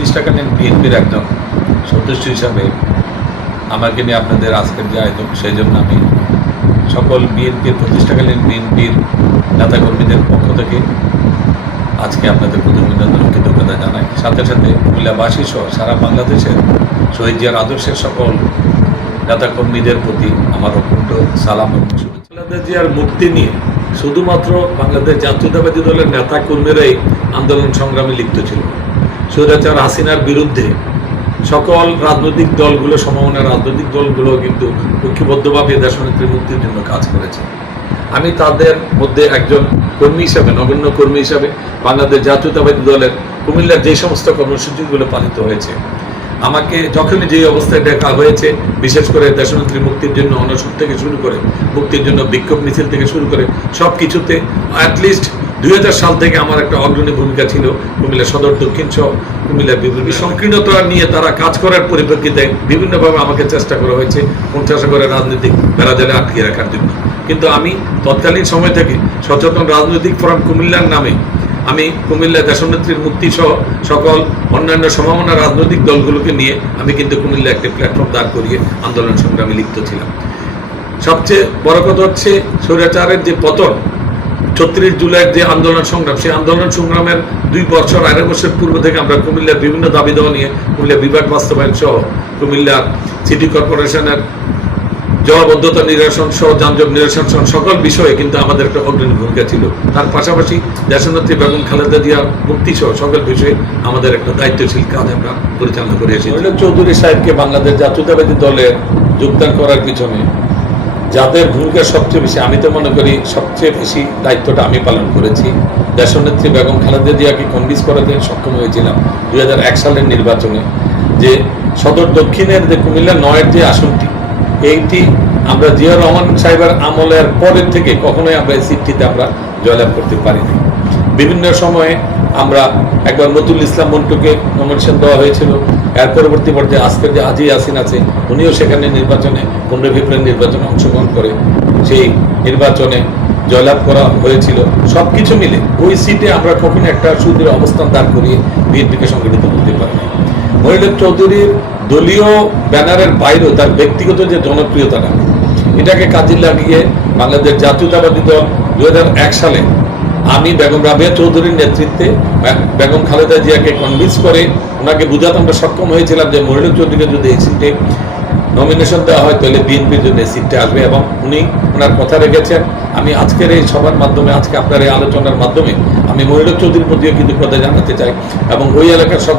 প্রতিষ্ঠাকালীন বিএনপির একজন সদস্য হিসাবে। আমাকে নিয়ে আপনাদের আজকের যে আয়োজন, সেই জন্য আমি সকল বিএনপির প্রতিষ্ঠাকালীন বিএনপির নেতাকর্মীদের পক্ষ থেকে আজকে আপনাদের প্রতি ও কৃতজ্ঞতা জানাই। সাথে সাথে কুমিল্লাবাসী সহ সারা বাংলাদেশের শহীদ জিয়ার আদর্শের সকল নেতাকর্মীদের প্রতি আমার অকুণ্ঠ সালাম এবং শুভেচ্ছা। বাংলাদেশ জিয়ার মুক্তি নিয়ে শুধুমাত্র বাংলাদেশ জাতীয়তাবাদী দলের নেতাকর্মীরাই আন্দোলন সংগ্রামে লিপ্ত ছিল। স্বৈরাচার হাসিনার বিরুদ্ধে সকল রাজনৈতিক দলগুলো সমমনা রাজনৈতিক দলগুলো কিন্তু ঐক্যবদ্ধভাবে দেশনেত্রীর মুক্তির জন্য কাজ করেছে। আমি তাদের মধ্যে একজন কর্মী হিসাবে, নগণ্য কর্মী হিসাবে, বাংলাদেশ জাতীয়তাবাদী দলের কুমিল্লার যে সমস্ত কর্মসূচিগুলো পালিত হয়েছে, আমাকে যখনই যে অবস্থায় দেখা হয়েছে, বিশেষ করে দেশনেত্রী মুক্তির জন্য অনশন থেকে শুরু করে, মুক্তির জন্য বিক্ষোভ মিছিল থেকে শুরু করে সব কিছুতে অ্যাটলিস্ট দুই হাজার সাল থেকে আমার একটা অগ্রণী ভূমিকা ছিল কুমিল্লা সদর, দক্ষিণ সহ কুমিল্লার বিভিন্ন সংকীর্ণতা নিয়ে তারা কাজ করার পরিপ্রেক্ষিতে বিভিন্নভাবে আমাকে চেষ্টা করা হয়েছে পঞ্চাশ করে রাজনৈতিক বেড়াজালে আটকে রাখার জন্য। কিন্তু আমি তৎকালীন সময় থেকে সচেতন রাজনৈতিক ফোরাম কুমিল্লার নামে আমি কুমিল্লা দেশনেত্রীর মুক্তি সহ সকল অন্যান্য সম্ভাবনা রাজনৈতিক দলগুলোকে নিয়ে আমি কিন্তু কুমিল্লা একটি প্ল্যাটফর্ম দাঁড় করিয়ে আন্দোলন সংগ্রামে লিপ্ত ছিলাম। সবচেয়ে বড় কথা হচ্ছে স্বৈরাচারের যে পতন ছত্রিশ জুলাইয়ের যে আন্দোলন সংগ্রাম, সেই আন্দোলন সংগ্রামের দুই বছর আড়াই বছর পূর্ব থেকে আমরা কুমিল্লার বিভিন্ন দাবি দেওয়া নিয়ে কুমিল্লা বিভাগ বাস্তবায়ন সহ কুমিল্লা সিটি কর্পোরেশনের জলাবদ্ধতা নিরসন সহ যানজট নিরসন সহ সকল বিষয়ে কিন্তু আমাদের একটা অগ্রণী ভূমিকা ছিল। তার পাশাপাশি দেশনেত্রী বেগম খালেদা জিয়ার মুক্তি সহ সকল বিষয়ে আমাদের একটা দায়িত্বশীল কাজ আমরা পরিচালনা করে এসেছি। চৌধুরী সাহেবকে বাংলাদেশ জাতীয়তাবাদী দলে যোগদান করার পিছনে যাদের ভূমিকা সবচেয়ে বেশি, আমি তো মনে করি সবচেয়ে বেশি দায়িত্বটা আমি পালন করেছি। দেশনেত্রী বেগম খালেদা জিয়াকে কনভিন্স করাতে সক্ষম হয়েছিলাম দু হাজার এক সালের নির্বাচনে যে সদর দক্ষিণের যে কুমিল্লা নয়ের যে আসনটি, এইটি আমরা জিয়া রহমান সাহেবের আমলের পরের থেকে কখনোই আমরা এই সিটটিতে আমরা জয়লাভ করতে পারিনি। বিভিন্ন সময়ে আমরা একবার নতুল ইসলাম মন্টুকে নমিনেশন দেওয়া হয়েছিল। এর পরবর্তী পর্যায়ে আজকের যে আজি আসিন আছে, উনিও সেখানে নির্বাচনে, পনেরো ফেব্রুয়ারি নির্বাচনে অংশগ্রহণ করে। সেই নির্বাচনে জয়লাভ করা হয়েছিল। সব কিছু মিলে ওই সিটে আমরা কখনো একটা সুদূর অবস্থান দাঁড় করিয়ে বিএনপিকে সংগঠিত করতে পারিনি মহিলা চৌধুরীর দলীয় ব্যানারের বাইরেও তার ব্যক্তিগত যে জনপ্রিয়তাটা, এটাকে কাজে লাগিয়ে বাংলাদেশ জাতীয়তাবাদী দল দু হাজার এক সালে আমি বেগম রাবিয়া চৌধুরীর নেতৃত্বে বেগম খালেদা জিয়াকে কনভিন্স করে ওনাকে বুঝাতে আমরা সক্ষম হয়েছিলাম যে মহিলা চৌধুরীকে যদি এই সিটে নমিনেশন দেওয়া হয়, তাহলে বিএনপির জন্য এই সিটটা আসবে এবং উনি ওনার কথা রেখেছেন। আমি আজকের এই সভার মাধ্যমে, আজকে আপনার এই আলোচনার মাধ্যমে আমি মহিলা চৌধুরীর প্রতিও কিন্তু কথা জানাতে চাই এবং ওই এলাকার সকল